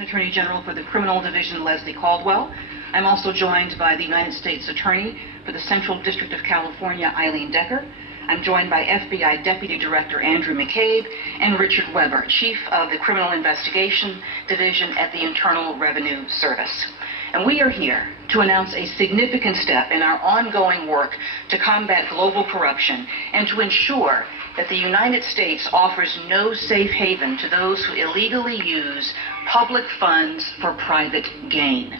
Attorney General for the Criminal Division, Leslie Caldwell. I'm also joined by the United States Attorney for the Central District of California, Eileen Decker. I'm joined by FBI Deputy Director Andrew McCabe and Richard Weber, Chief of the Criminal Investigation Division at the Internal Revenue Service. And we are here to announce a significant step in our ongoing work to combat global corruption and to ensure that the United States offers no safe haven to those who illegally use public funds for private gain.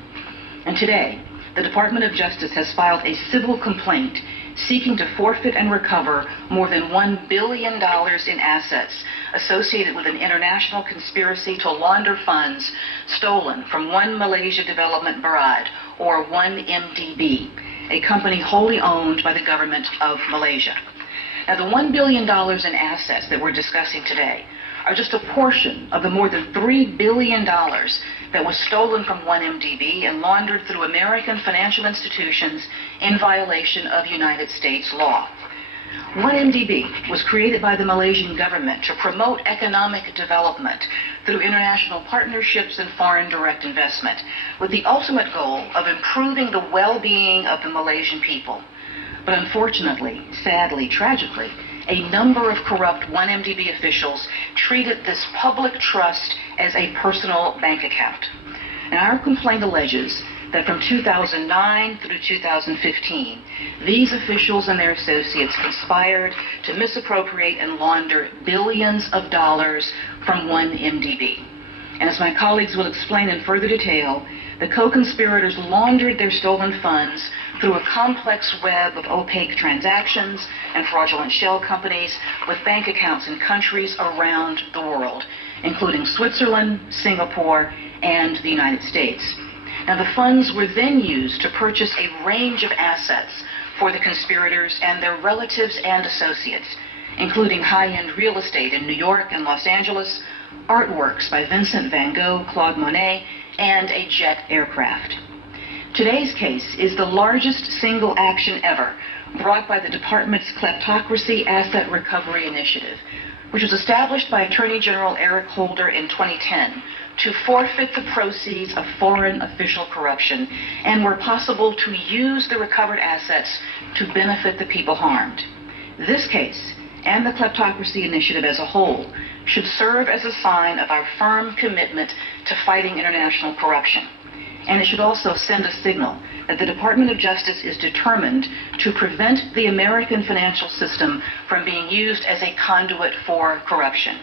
And today, the Department of Justice has filed a civil complaint seeking to forfeit and recover more than $1 billion in assets associated with an international conspiracy to launder funds stolen from One Malaysia Development Berhad, or 1MDB, a company wholly owned by the government of Malaysia. Now, the $1 billion in assets that we're discussing today are just a portion of the more than $3 billion that was stolen from 1MDB and laundered through American financial institutions in violation of United States law. 1MDB was created by the Malaysian government to promote economic development through international partnerships and foreign direct investment, with the ultimate goal of improving the well-being of the Malaysian people. But unfortunately, sadly, tragically, a number of corrupt 1MDB officials treated this public trust as a personal bank account. And our complaint alleges that from 2009 through 2015, these officials and their associates conspired to misappropriate and launder billions of dollars from 1MDB. And as my colleagues will explain in further detail, the co-conspirators laundered their stolen funds through a complex web of opaque transactions and fraudulent shell companies with bank accounts in countries around the world, including Switzerland, Singapore, and the United States. Now, the funds were then used to purchase a range of assets for the conspirators and their relatives and associates, including high-end real estate in New York and Los Angeles, artworks by Vincent van Gogh, Claude Monet, and a jet aircraft. Today's case is the largest single action ever brought by the Department's Kleptocracy Asset Recovery Initiative, which was established by Attorney General Eric Holder in 2010 to forfeit the proceeds of foreign official corruption and, where possible, to use the recovered assets to benefit the people harmed. This case, and the Kleptocracy Initiative as a whole, should serve as a sign of our firm commitment to fighting international corruption. And it should also send a signal that the Department of Justice is determined to prevent the American financial system from being used as a conduit for corruption.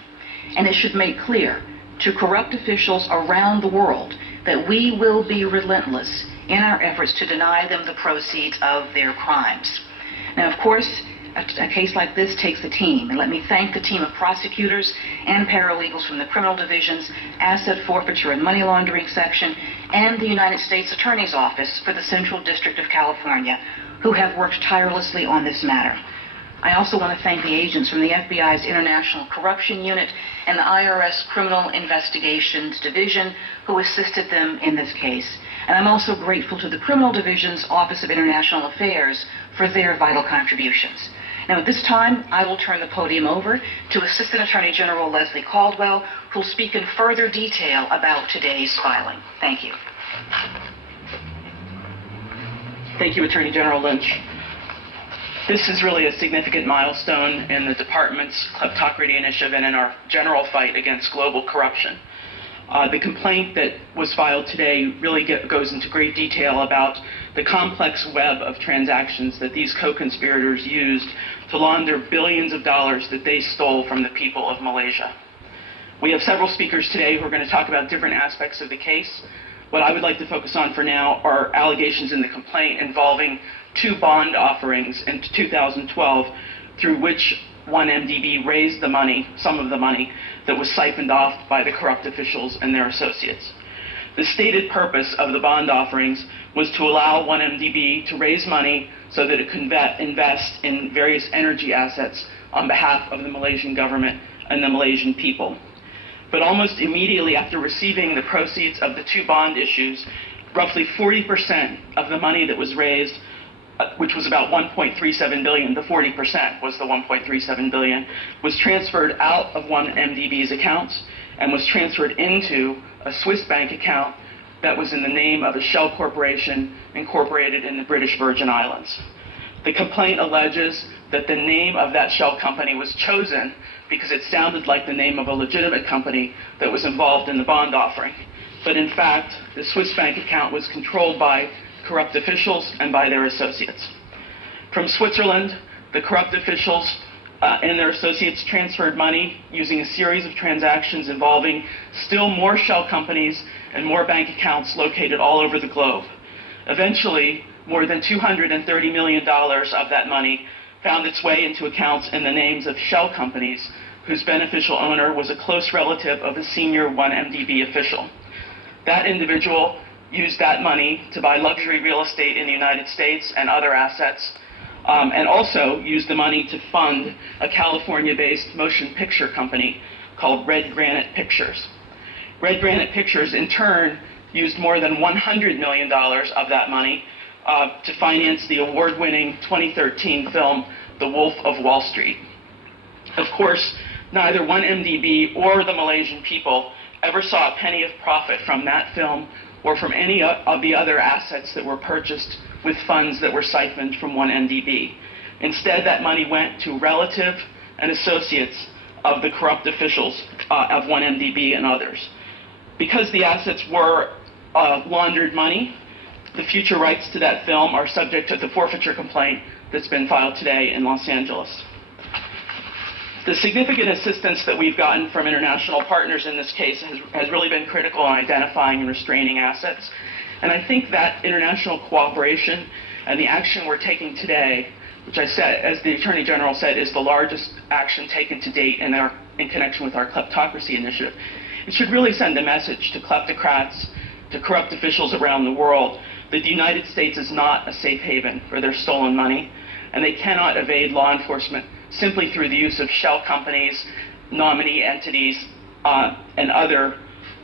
And it should make clear to corrupt officials around the world that we will be relentless in our efforts to deny them the proceeds of their crimes. Now, of course, a case like this takes a team, and let me thank the team of prosecutors and paralegals from the Criminal Division's Asset Forfeiture and Money Laundering Section and the United States Attorney's Office for the Central District of California, who have worked tirelessly on this matter. I also want to thank the agents from the FBI's International Corruption Unit and the IRS Criminal Investigations Division who assisted them in this case. And I'm also grateful to the Criminal Division's Office of International Affairs for their vital contributions. Now, at this time, I will turn the podium over to Assistant Attorney General Leslie Caldwell, who will speak in further detail about today's filing. Thank you. Thank you, Attorney General Lynch. This is really a significant milestone in the Department's Kleptocracy Initiative and in our general fight against global corruption. The complaint that was filed today really goes into great detail about the complex web of transactions that these co-conspirators used to launder billions of dollars that they stole from the people of Malaysia. We have several speakers today who are going to talk about different aspects of the case. What I would like to focus on for now are allegations in the complaint involving 2 bond offerings in 2012 through which 1MDB raised the money, some of the money, that was siphoned off by the corrupt officials and their associates. The stated purpose of the bond offerings was to allow 1MDB to raise money so that it could invest in various energy assets on behalf of the Malaysian government and the Malaysian people. But almost immediately after receiving the proceeds of the 2 bond issues, roughly 40% of the money that was raised, which was about $1.37 billion, the 40% was the $1.37 billion, was transferred out of 1MDB's accounts and was transferred into a Swiss bank account that was in the name of a shell corporation incorporated in the British Virgin Islands. The complaint alleges that the name of that shell company was chosen because it sounded like the name of a legitimate company that was involved in the bond offering. But in fact, the Swiss bank account was controlled by corrupt officials and by their associates. From Switzerland, the corrupt officials and their associates transferred money using a series of transactions involving still more shell companies and more bank accounts located all over the globe. Eventually, more than $230 million of that money found its way into accounts in the names of shell companies whose beneficial owner was a close relative of a senior 1MDB official. That individual used that money to buy luxury real estate in the United States and other assets, and also used the money to fund a California-based motion picture company called Red Granite Pictures. Red Granite Pictures, in turn, used more than $100 million of that money to finance the award-winning 2013 film, The Wolf of Wall Street. Of course, neither 1MDB or the Malaysian people ever saw a penny of profit from that film or from any of the other assets that were purchased with funds that were siphoned from 1MDB. Instead, that money went to relative and associates of the corrupt officials of 1MDB and others. Because the assets were laundered money, the future rights to that film are subject to the forfeiture complaint that's been filed today in Los Angeles. The significant assistance that we've gotten from international partners in this case has really been critical in identifying and restraining assets. And I think that international cooperation and the action we're taking today, which I said, as the Attorney General said, is the largest action taken to date in connection with our kleptocracy initiative. It should really send a message to kleptocrats, to corrupt officials around the world, that the United States is not a safe haven for their stolen money, and they cannot evade law enforcement simply through the use of shell companies, nominee entities, and other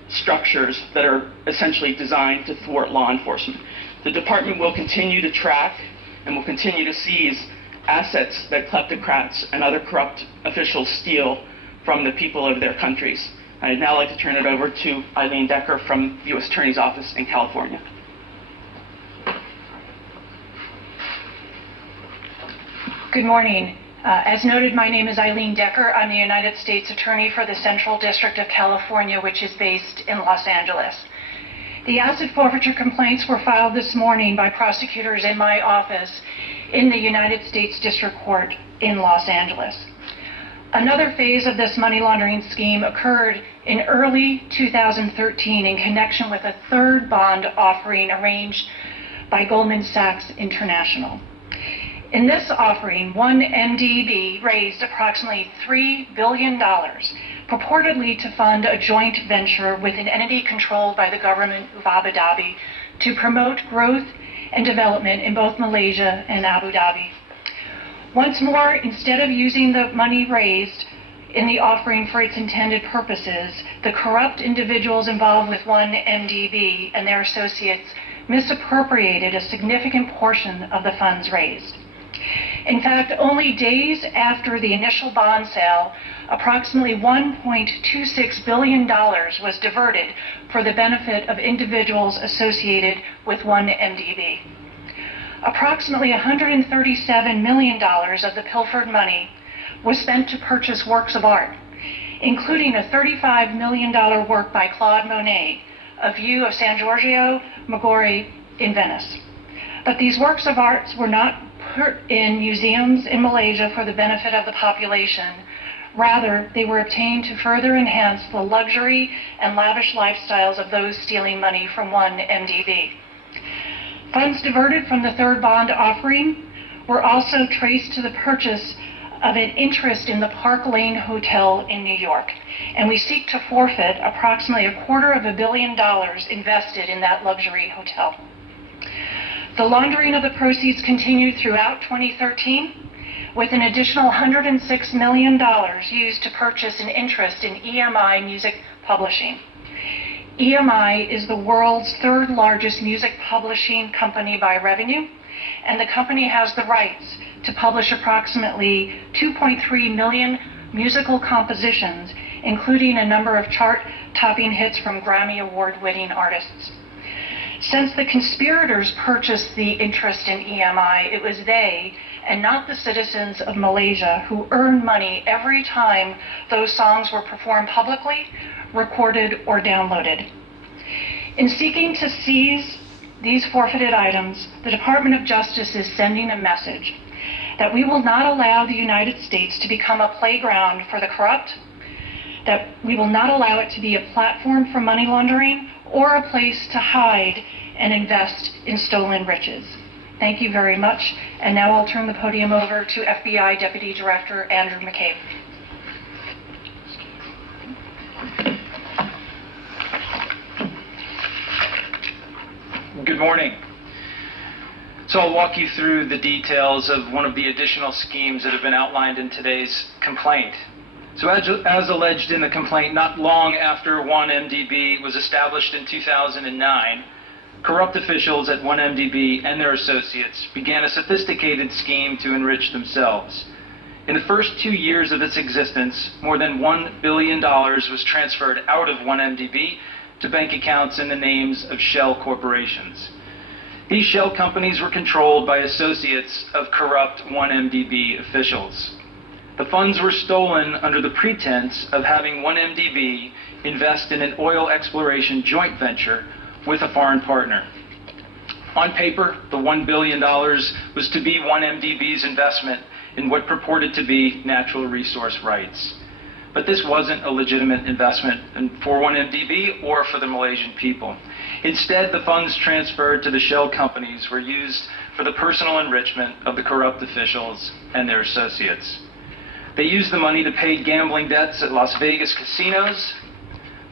structures that are essentially designed to thwart law enforcement. The department will continue to track and will continue to seize assets that kleptocrats and other corrupt officials steal from the people of their countries. I'd now like to turn it over to Eileen Decker from the U.S. Attorney's Office in California. Good morning. As noted, my name is Eileen Decker. I'm the United States Attorney for the Central District of California, which is based in Los Angeles. The asset forfeiture complaints were filed this morning by prosecutors in my office in the United States District Court in Los Angeles. Another phase of this money laundering scheme occurred in early 2013 in connection with a third bond offering arranged by Goldman Sachs International. In this offering, 1MDB raised approximately $3 billion, purportedly to fund a joint venture with an entity controlled by the government of Abu Dhabi to promote growth and development in both Malaysia and Abu Dhabi. Once more, instead of using the money raised in the offering for its intended purposes, the corrupt individuals involved with 1MDB and their associates misappropriated a significant portion of the funds raised. In fact, only days after the initial bond sale, approximately $1.26 billion was diverted for the benefit of individuals associated with 1MDB. Approximately $137 million of the pilfered money was spent to purchase works of art, including a $35 million work by Claude Monet, A View of San Giorgio Maggiore in Venice. But these works of art were not put in museums in Malaysia for the benefit of the population. Rather, they were obtained to further enhance the luxury and lavish lifestyles of those stealing money from 1MDB. Funds diverted from the third bond offering were also traced to the purchase of an interest in the Park Lane Hotel in New York, and we seek to forfeit approximately $250 million invested in that luxury hotel. The laundering of the proceeds continued throughout 2013, with an additional $106 million used to purchase an interest in EMI Music Publishing. EMI is the world's third largest music publishing company by revenue, and the company has the rights to publish approximately 2.3 million musical compositions including a number of chart-topping hits from Grammy Award-winning artists. Since the conspirators purchased the interest in EMI, it was they, and not the citizens of Malaysia, who earned money every time those songs were performed publicly, recorded, or downloaded. In seeking to seize these forfeited items, the Department of Justice is sending a message that we will not allow the United States to become a playground for the corrupt, that we will not allow it to be a platform for money laundering or a place to hide and invest in stolen riches. Thank you very much. And now I'll turn the podium over to FBI Deputy Director Andrew McCabe. Good morning. So I'll walk you through the details of one of the additional schemes that have been outlined in today's complaint. So as alleged in the complaint, not long after 1MDB was established in 2009, corrupt officials at 1MDB and their associates began a sophisticated scheme to enrich themselves. In the first 2 years of its existence, more than $1 billion was transferred out of 1MDB to bank accounts in the names of shell corporations. These shell companies were controlled by associates of corrupt 1MDB officials. The funds were stolen under the pretense of having 1MDB invest in an oil exploration joint venture with a foreign partner. On paper, the $1 billion was to be 1MDB's investment in what purported to be natural resource rights. But this wasn't a legitimate investment for 1MDB or for the Malaysian people. Instead, the funds transferred to the shell companies were used for the personal enrichment of the corrupt officials and their associates. They used the money to pay gambling debts at Las Vegas casinos.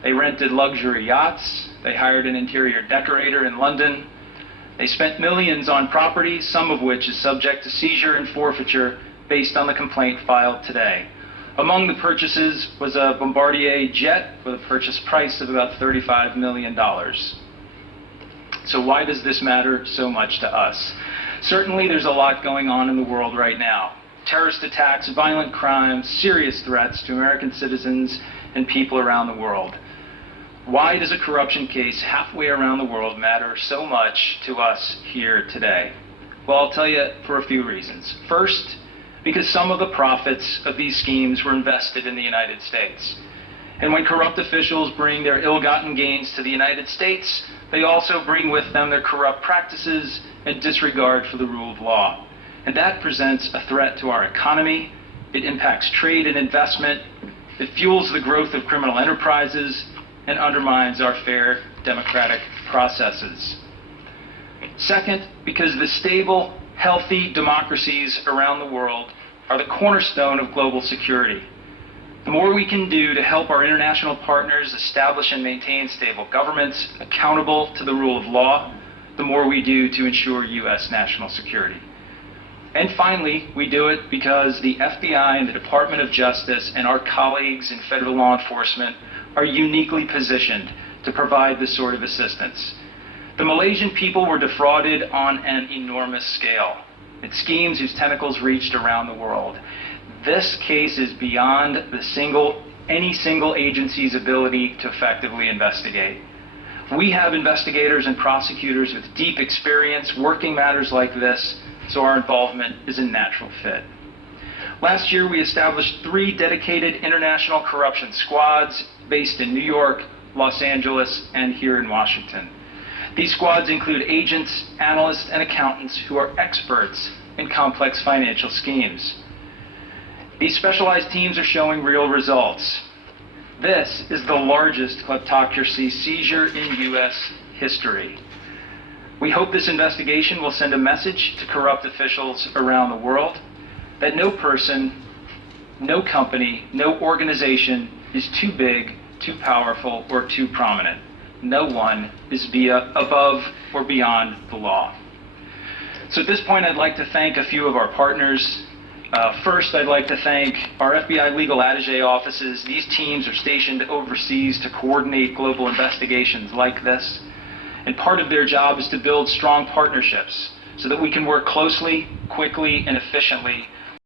They rented luxury yachts. They hired an interior decorator in London. They spent millions on property, some of which is subject to seizure and forfeiture based on the complaint filed today. Among the purchases was a Bombardier jet with a purchase price of about $35 million. So why does this matter so much to us? Certainly there's a lot going on in the world right now. Terrorist attacks, violent crimes, serious threats to American citizens and people around the world. Why does a corruption case halfway around the world matter so much to us here today? Well, I'll tell you for a few reasons. First, because some of the profits of these schemes were invested in the United States. And when corrupt officials bring their ill-gotten gains to the United States, they also bring with them their corrupt practices and disregard for the rule of law. And that presents a threat to our economy. It impacts trade and investment. It fuels the growth of criminal enterprises and undermines our fair democratic processes. Second, because the stable, healthy democracies around the world are the cornerstone of global security. The more we can do to help our international partners establish and maintain stable governments accountable to the rule of law, the more we do to ensure U.S. national security. And finally, we do it because the FBI and the Department of Justice and our colleagues in federal law enforcement are uniquely positioned to provide this sort of assistance. The Malaysian people were defrauded on an enormous scale. It's schemes whose tentacles reached around the world. This case is beyond any single agency's ability to effectively investigate. We have investigators and prosecutors with deep experience working matters like this, so our involvement is a natural fit. Last year, we established 3 dedicated international corruption squads based in New York, Los Angeles, and here in Washington. These squads include agents, analysts, and accountants who are experts in complex financial schemes. These specialized teams are showing real results. This is the largest kleptocracy seizure in U.S. history. We hope this investigation will send a message to corrupt officials around the world that no person, no company, no organization is too big, too powerful, or too prominent. No one is above or beyond the law. So at this point, I'd like to thank a few of our partners. First, I'd like to thank our FBI legal attaché offices. These teams are stationed overseas to coordinate global investigations like this. And part of their job is to build strong partnerships so that we can work closely, quickly, and efficiently